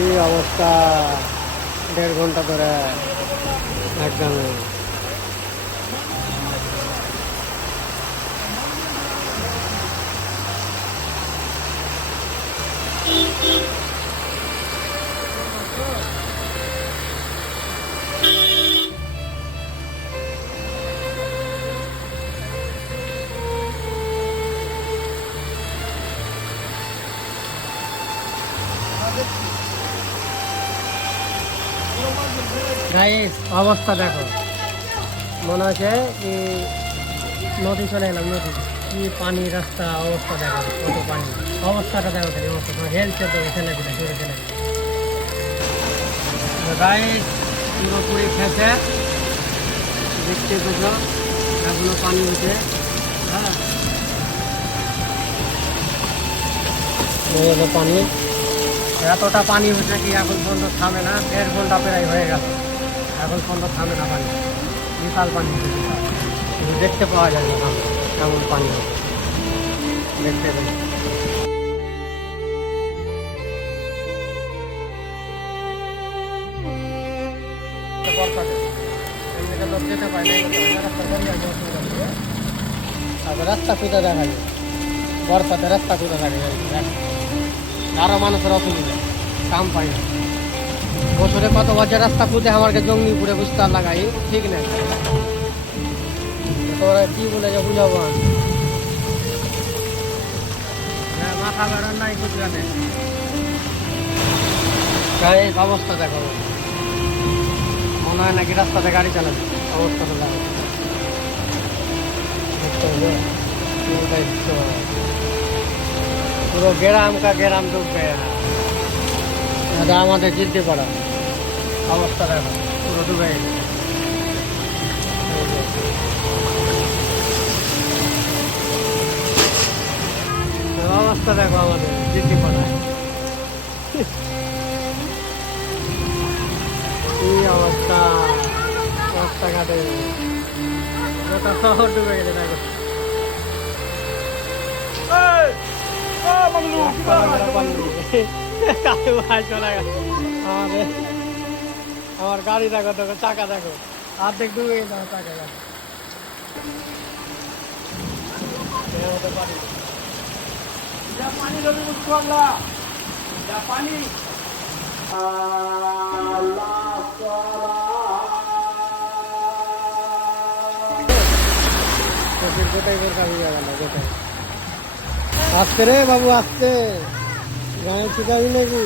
এই অবস্থা 1.5 ঘন্টা ধরে একদম গাইস অবস্থা দেখো, মনে হচ্ছে কি নদী চলে এলাম। নদী কি পানি, রাস্তা অবস্থা দেখো, কত পানি, অবস্থাটা দেখো, খালি অবস্থা তোমার হেলছে তো ছেলে দিলে জোরে ছেলে দিলে। গাইস পুরোপুরি খেয়েছে, দেখতে পেছো এখনো পানি উঠে। হ্যাঁ পানি, এতটা পানি হচ্ছে কি এখন পর্যন্ত থামে না। 1.5 ঘন্টা প্রায় হয়ে গেল, এখন পর্যন্ত থামে না পানি। বিশাল পানি হচ্ছে, বিশাল। কিন্তু দেখতে পাওয়া যায় না কেমন পানি হচ্ছে, দেখতে পেলে। যেতে পাই না, রাস্তা কোথা দেখা যায়, বরসাতে রাস্তা কোথা দেখা যায়, আরো মানুষের অসুবিধা, কাম পাই না। বছরে কত বছর রাস্তা খুঁজে আমাকে জঙ্গিপুরে বুঝতে লাগাই, ঠিক না? তোরা কি বলে যে বুঝাবো আমি, মাথা বেড়ার নাই গুজরাটে। অবস্থা দেখো, মনে হয় নাকি রাস্তাতে গাড়ি চালাবে, অবস্থাটা লাগে। পুরো গ্রাম কা গ্রাম ডুব গয়া, দাদা আমাদের জিদ্দি পড়া অবস্থা দেখো, পুরো ডুবে গেছে। অবস্থা দেখো আমাদের জিদ্দি পড়া, এই অবস্থা। রাস্তাঘাটে গোটা শহর ডুবে গেছে দেখো। আমার গাড়ি দেখো, দেখো চাকা দেখো, অর্ধেক ডুবে গেছে আমার চাকা দেখো। গোটাই বোরকা ভিজে গেল, গোটাই। আসতে রে বাবু আসতে, গায়ে শিখাবি নাকি?